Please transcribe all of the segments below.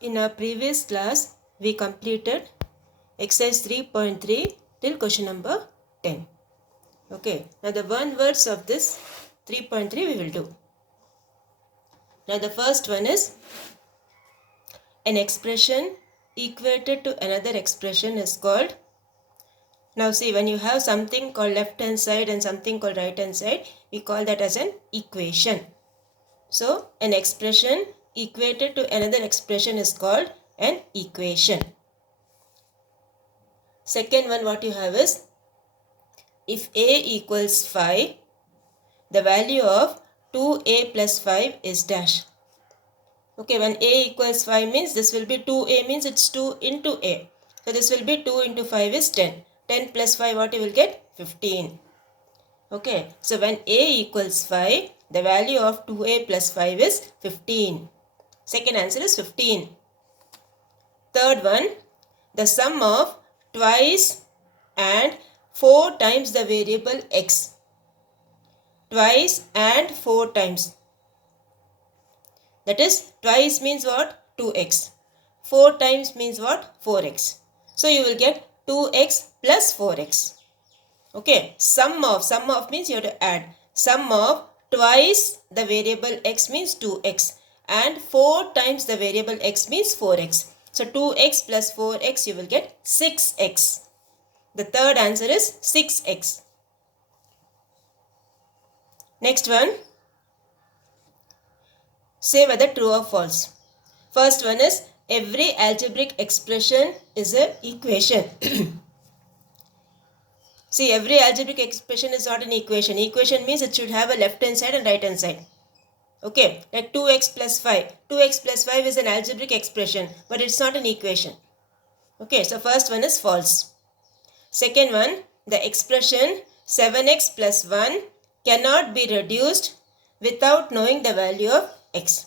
In our previous class, we completed exercise 3.3 till question number 10. Okay, now the one words of this 3.3 we will do. Now the first one is an expression equated to another expression is called. Now see, when you have something called left hand side and something called right hand side, we call that as an equation. So an expression equated to another expression is called an equation. Second one what you have is, if a equals 5, the value of 2a plus 5 is dash. Okay, when a equals 5 means this will be 2a means it's 2 into a. So this will be 2 into 5 is 10. 10 plus 5 what you will get? 15. Okay, so when a equals 5, the value of 2a plus 5 is 15. Second answer is 15. Third one, the sum of twice and 4 times the variable x. Twice and 4 times. That is, twice means what? 2x. 4 times means what? 4x. So you will get 2x plus 4x. Okay, sum of means you have to add. Sum of twice the variable x means 2x and 4 times the variable x means 4x. So 2x plus 4x you will get 6x. The third answer is 6x. Next one. Say whether true or false. First one is, every algebraic expression is an equation. See, every algebraic expression is not an equation. Equation means it should have a left hand side and right hand side. Okay, like 2x plus 5. 2x plus 5 is an algebraic expression, but it's not an equation. Okay, so first one is false. Second one, the expression 7x plus 1 cannot be reduced without knowing the value of x.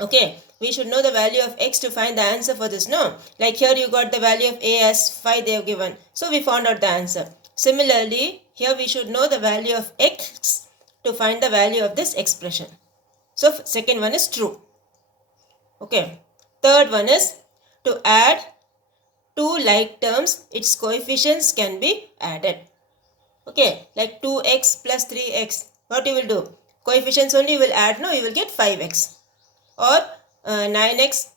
Okay, we should know the value of x to find the answer for this, no? Like here you got the value of a as 5 they have given. So we found out the answer. Similarly, here we should know the value of x to find the value of this expression. So second one is true. Okay, third one is, to add two like terms, its coefficients can be added. Okay, like 2x plus 3x. What you will do? Coefficients only you will add, no? You will get 5x. Or 9x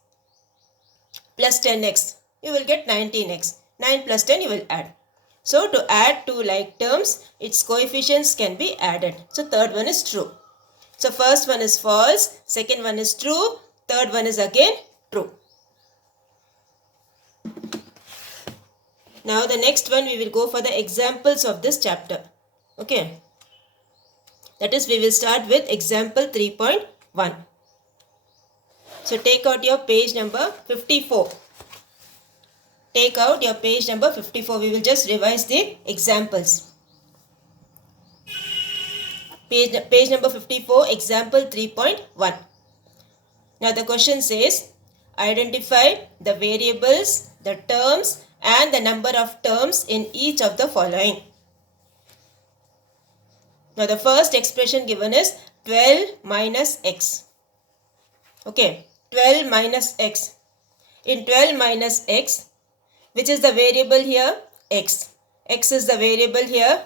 plus 10x. You will get 19x. 9 plus 10 you will add. So to add two like terms, its coefficients can be added. So third one is true. So first one is false. Second one is true. Third one is again true. Now the next one we will go for the examples of this chapter. Okay. That is, we will start with example 3.1. So take out your page number 54. Take out your page number 54. We will just revise the examples. Page number 54, example 3.1. Now the question says, identify the variables, the terms and the number of terms in each of the following. Now the first expression given is 12 minus x. Okay, 12 minus x. In 12 minus x, which is the variable here? X. X is the variable here.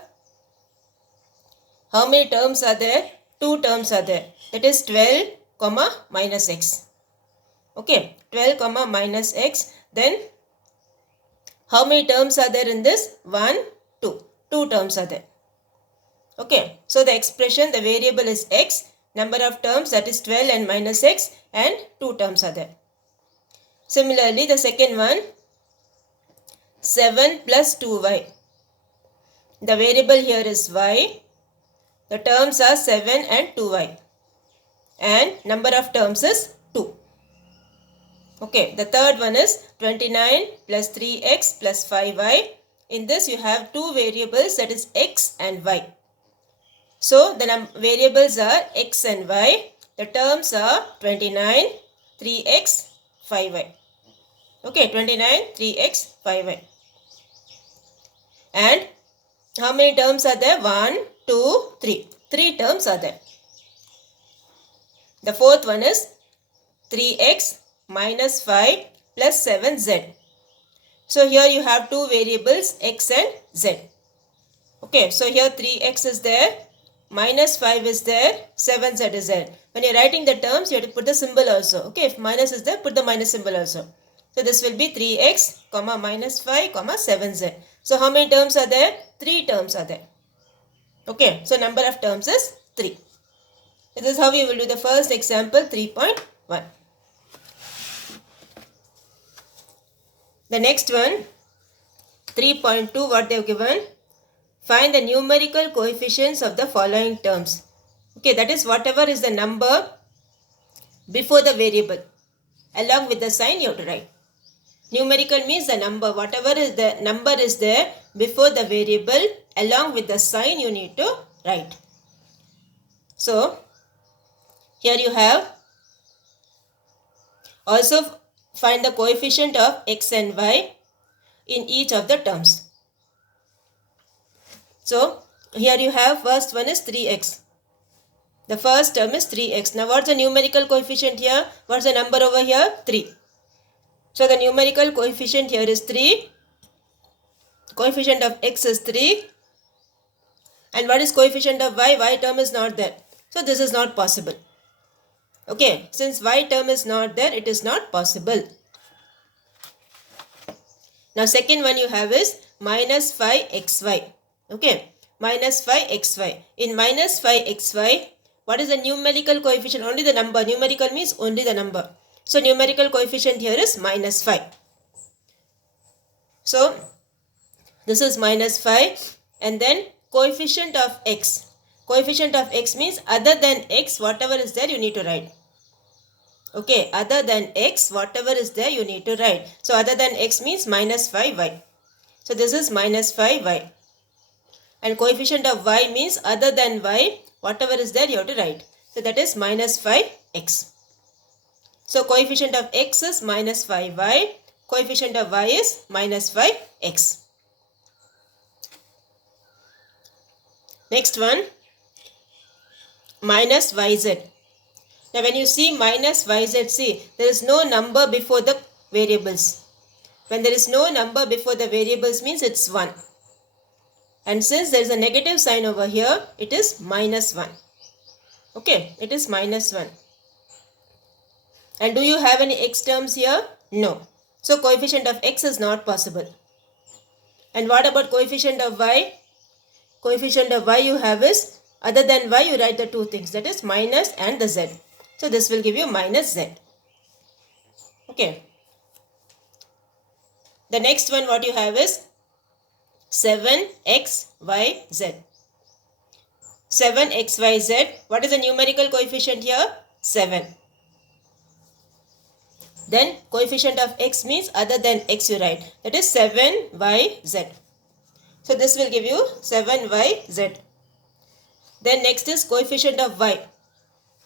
How many terms are there? 2 terms are there. That is 12 comma minus x. Okay, 12 comma minus x. Then how many terms are there in this? 1, 2. 2 terms are there. Okay, so the expression, the variable is x. Number of terms, that is 12 and minus x, and 2 terms are there. Similarly, the second one, 7 plus 2y. The variable here is y. The terms are 7 and 2y. And number of terms is 2. Okay, the third one is 29 plus 3x plus 5y. In this you have two variables, that is x and y. So the variables are x and y. The terms are 29, 3x, 5y. Okay, 29, 3x, 5y. And how many terms are there? 1, 2, 3. 3 terms are there. The fourth one is 3x minus 5 plus 7z. So here you have two variables x and z. Okay, so here 3x is there, minus 5 is there, 7z is there. When you're writing the terms, you have to put the symbol also. Okay, if minus is there, put the minus symbol also. So this will be 3x, comma minus 5, comma 7z. So how many terms are there? 3 terms are there. Okay, so number of terms is 3. This is how we will do the first example 3.1. The next one, 3.2, what they have given? Find the numerical coefficients of the following terms. Okay, that is whatever is the number before the variable. Along with the sign you have to write. Numerical means the number. Whatever is the number is there before the variable, along with the sign you need to write. So, here you have also find the coefficient of x and y in each of the terms. So, here you have first one is 3x. The first term is 3x. Now, what's the numerical coefficient here? What's the number over here? 3. So, the numerical coefficient here is 3. Coefficient of x is 3. And what is coefficient of y? Y term is not there. So, this is not possible. Okay, since y term is not there, it is not possible. Now, second one you have is minus 5xy. Okay, minus 5xy. In minus 5xy, what is the numerical coefficient? Only the number. Numerical means only the number. So, numerical coefficient here is minus 5. So, this is minus 5 and then coefficient of x. Coefficient of x means other than x, whatever is there you need to write. Okay, other than x, whatever is there you need to write. So, other than x means minus 5y. So, this is minus 5y. And coefficient of y means other than y, whatever is there you have to write. So, that is minus 5x. So, coefficient of x is minus 5y. Coefficient of y is minus 5x. Next one, minus yz. Now, when you see minus yz, see, there is no number before the variables. When there is no number before the variables means it's 1. And since there is a negative sign over here, it is minus 1. Okay, it is minus 1. And do you have any x terms here? No. So, coefficient of x is not possible. And what about coefficient of y? Coefficient of y you have is, other than y you write the two things, that is minus and the z. So, this will give you minus z. Okay. The next one what you have is 7xyz. 7xyz. What is the numerical coefficient here? 7. Then coefficient of x means other than x you write. That is 7yz. So, this will give you 7yz. Then next is coefficient of y.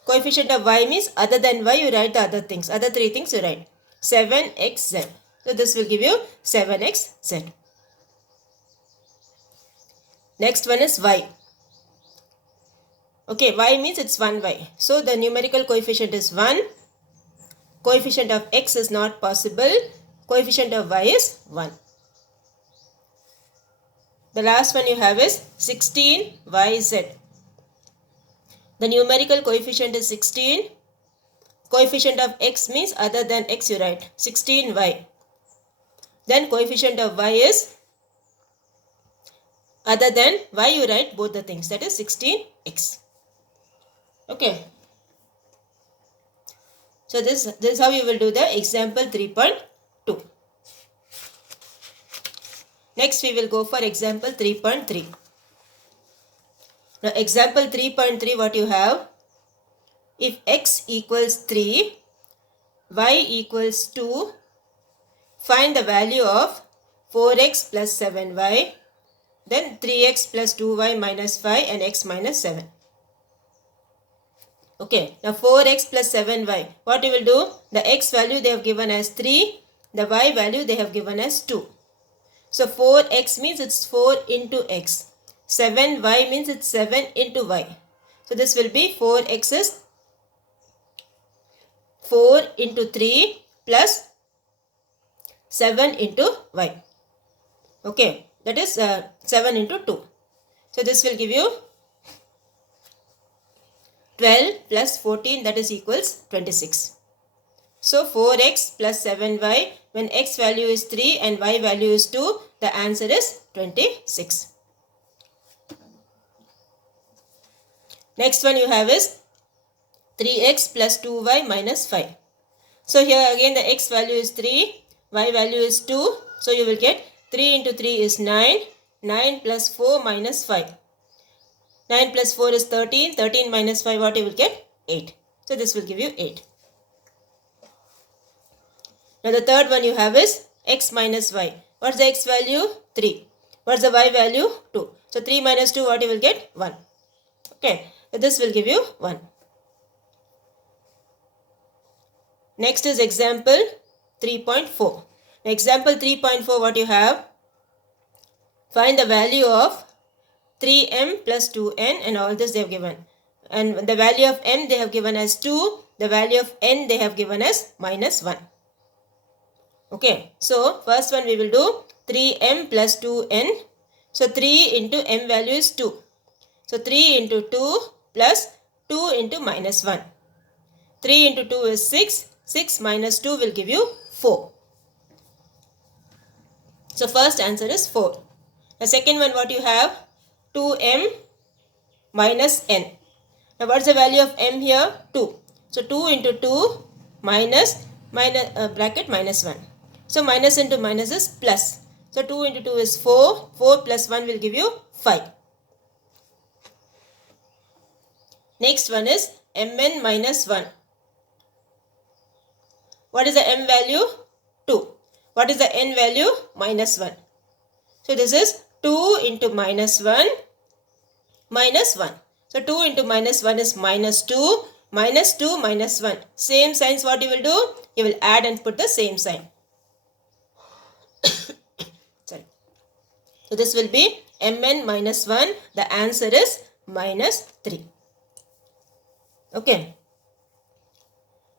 Coefficient of y means other than y you write the other things. Other three things you write. 7xz. So, this will give you 7xz. Next one is y. Okay, y means it's 1y. So, the numerical coefficient is 1. Coefficient of x is not possible. Coefficient of y is 1. The last one you have is 16yz. The numerical coefficient is 16. Coefficient of x means other than x you write 16y. Then coefficient of y is other than y you write both the things, that is 16x. Okay. So this is how you will do the example 3.2. Next we will go for example 3.3. Now example 3.3 what you have? If x equals 3, y equals 2, find the value of 4x plus 7y, then 3x plus 2y minus 5 and x minus 7. Okay, now 4x plus 7y. What you will do? The x value they have given as 3, the y value they have given as 2. So 4x means it's 4 into x. 7y means it's 7 into y. So this will be 4x is 4 into 3 plus 7 into y. Okay, that is 7 into 2. So this will give you 12 plus 14, that is equals 26. So 4x plus 7y, when x value is 3 and y value is 2, the answer is 26. Next one you have is 3x plus 2y minus 5. So here again the x value is 3, y value is 2. So you will get 3 into 3 is 9, 9 plus 4 minus 5. 9 plus 4 is 13, 13 minus 5, what you will get? 8. So this will give you 8. Now the third one you have is x minus y. What's the x value? 3. What's the y value? 2. So 3 minus 2, what you will get? 1. Okay, so this will give you 1. Next is example 3.4. Example 3.4, what you have? Find the value of 3m plus 2n, and all this they have given. And the value of m they have given as 2. The value of n they have given as minus 1. Okay, so first one we will do 3m plus 2n. So 3 into m value is 2. So 3 into 2 plus 2 into minus 1. 3 into 2 is 6. 6 minus 2 will give you 4. So first answer is 4. The second one what you have? 2m minus n. Now what is the value of m here? 2. So 2 into 2 minus bracket minus 1. So minus into minus is plus. So 2 into 2 is 4. 4 plus 1 will give you 5. Next one is mn minus 1. What is the m value? 2. What is the n value? Minus 1. So this is 2 into minus 1 minus 1. So 2 into minus 1 is minus 2. Minus 2 minus 1. Same signs what you will do? You will add and put the same sign. Sorry. So this will be mn minus 1. The answer is minus 3. Okay.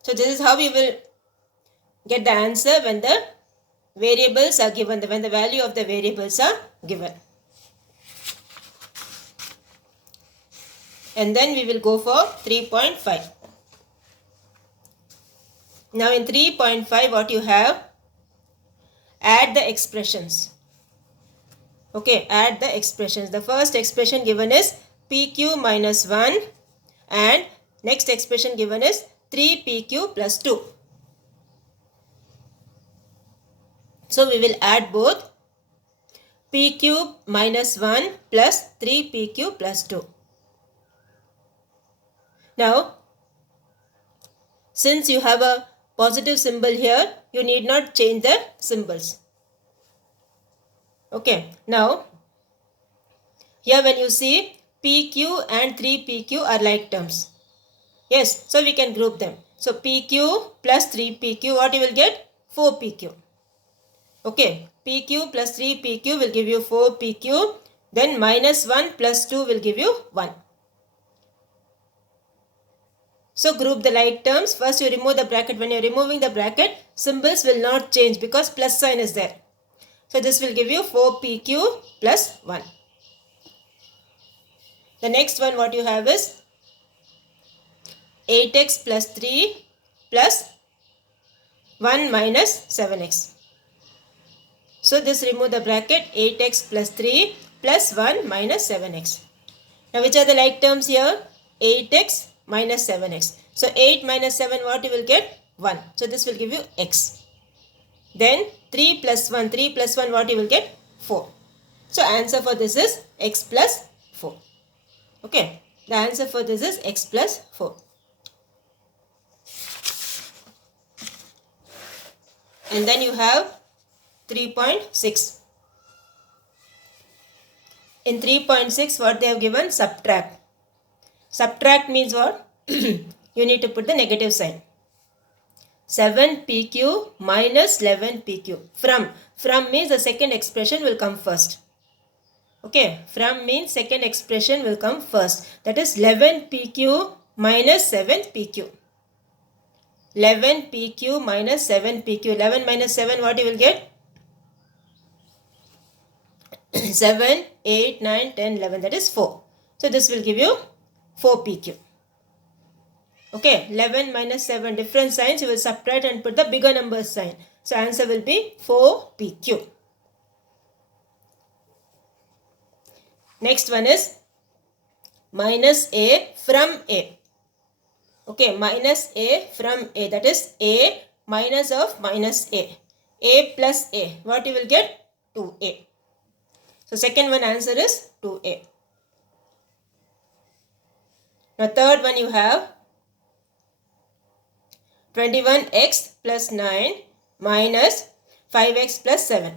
So this is how we will get the answer when the variables are given, when the value of the variables are given. And then we will go for 3.5. Now in 3.5 what you have? Add the expressions. Okay, add the expressions. The first expression given is pq minus 1 and next expression given is 3pq plus 2. So we will add both p cube minus 1 plus 3pq plus 2. Now, since you have a positive symbol here, you need not change the symbols. Okay, now here when you see pq and 3pq are like terms. Yes, so we can group them. So pq plus 3pq, what you will get? 4pq. Okay, pq plus 3pq will give you 4pq. Then minus 1 plus 2 will give you 1. So group the like terms. First you remove the bracket. When you are removing the bracket, symbols will not change because plus sign is there. So this will give you 4pq plus 1. The next one what you have is 8x plus 3 plus 1 minus 7x. So this remove the bracket 8x plus 3 plus 1 minus 7x. Now which are the like terms here? 8x minus 7x. So 8 minus 7 what you will get? 1. So this will give you x. Then 3 plus 1. 3 plus 1 what you will get? 4. So answer for this is x plus 4. Okay. The answer for this is x plus 4. And then you have 3.6. In 3.6 what they have given? Subtract. Subtract means what? You need to put the negative sign. 7pq minus 11pq. From means the second expression will come first. Okay. From means second expression will come first. That is 11pq minus 7pq. 11 PQ minus 7 PQ. 11 minus 7, what you will get? 7, 8, 9, 10, 11, that is 4. So this will give you 4 PQ. Okay, 11 minus 7, different signs, you will subtract and put the bigger number sign. So answer will be 4 PQ. Next one is minus A from A. Okay, minus A from A, that is A minus of minus A. A plus A, what you will get? 2A. So second one answer is 2A. Now third one you have 21x plus 9 minus 5x plus 7.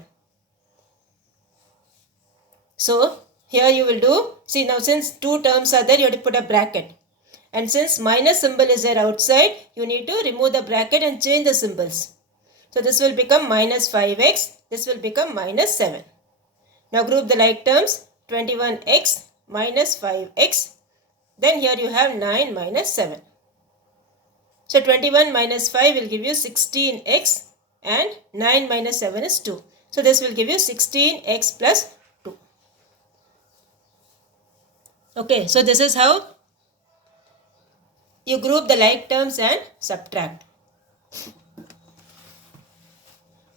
So here you will do, see now since two terms are there, you have to put a bracket. And since minus symbol is there outside, you need to remove the bracket and change the symbols. So this will become minus 5x, this will become minus 7. Now group the like terms, 21x minus 5x. Then here you have 9 minus 7. So 21 minus 5 will give you 16x and 9 minus 7 is 2. So this will give you 16x plus 2. Okay, so this is how you group the like terms and subtract.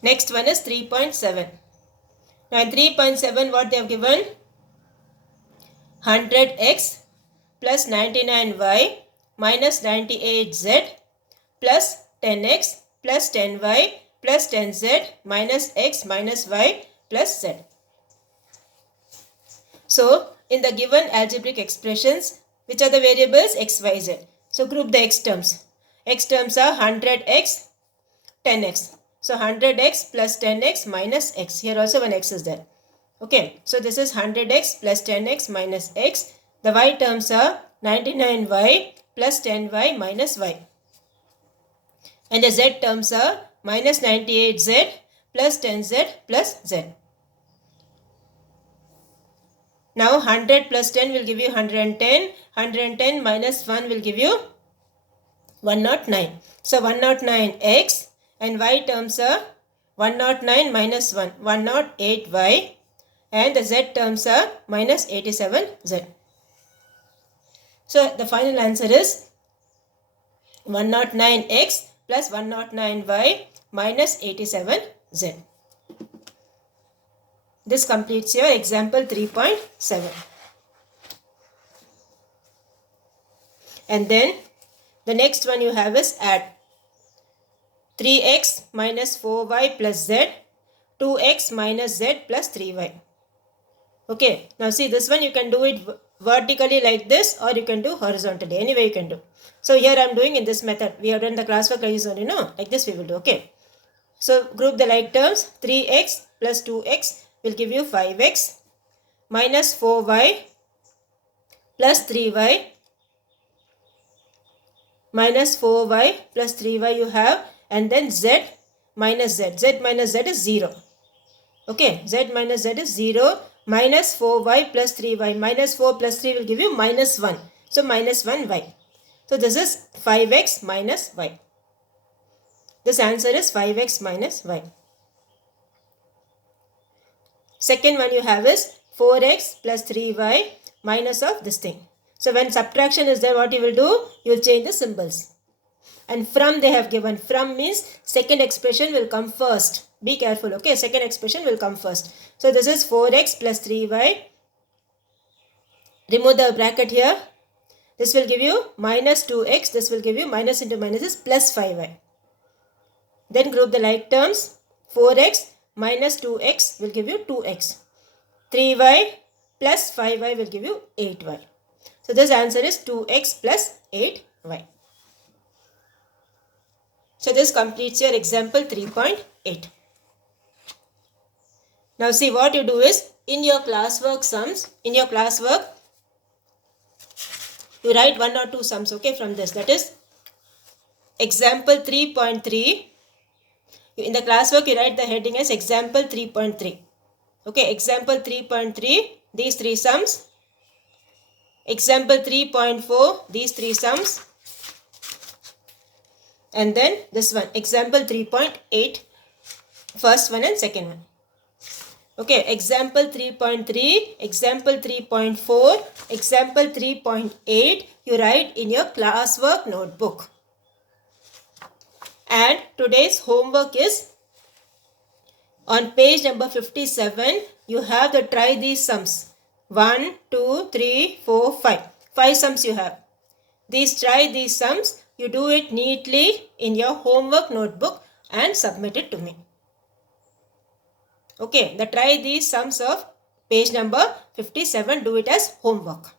Next one is 3.7. Now in 3.7 what they have given? 100x plus 99y minus 98z plus 10x plus 10y plus 10z minus x minus y plus z. So in the given algebraic expressions, which are the variables? X, y, z. So group the x terms. X terms are 100x, 10x. So 100x plus 10x minus x. Here also one x is there. Okay. So this is 100x plus 10x minus x. The y terms are 99y plus 10y minus y. And the z terms are minus 98z plus 10z plus z. Now 100 plus 10 will give you 110. 110 minus 1 will give you 109. So 109x and y terms are 109 minus 1, 108y, and the z terms are minus 87z. So the final answer is 109x plus 109y minus 87z. This completes your example 3.7. And then the next one you have is add. 3x minus 4y plus z, 2x minus z plus 3y. Okay, now see this one you can do it vertically like this, or you can do horizontally, any way you can do. So here I am doing in this method. We have done the classwork only, like this we will do. Okay, so group the like terms. 3x plus 2x will give you 5x minus 4y plus 3y minus 4y plus 3y you have, and then z minus z. Z minus z is 0. Okay, z minus z is 0 minus 4y plus 3y. Minus 4 plus 3 will give you minus 1. So minus 1y. So this is 5x minus y. This answer is 5x minus y. Second one you have is 4x plus 3y minus of this thing. So when subtraction is there, what you will do? You will change the symbols. And from they have given. From means second expression will come first. Be careful, okay? Second expression will come first. So this is 4x plus 3y. Remove the bracket here. This will give you minus 2x. This will give you minus into minus is plus 5y. Then group the like terms. 4x minus 2x will give you 2x. 3y plus 5y will give you 8y. So this answer is 2x plus 8y. So this completes your example 3.8. Now see what you do is, in your classwork sums, you write one or two sums, okay, from this. That is example 3.3. In the classwork you write the heading as example 3.3. Okay, example 3.3, these three sums. Example 3.4, these three sums. And then this one, example 3.8, first one and second one. Okay, example 3.3, example 3.4, example 3.8, you write in your classwork notebook. And today's homework is on page number 57, you have the try these sums. 1, 2, 3, 4, 5. 5 sums you have. Try these sums. You do it neatly in your homework notebook and submit it to me. Okay, try these sums of page number 57. Do it as homework.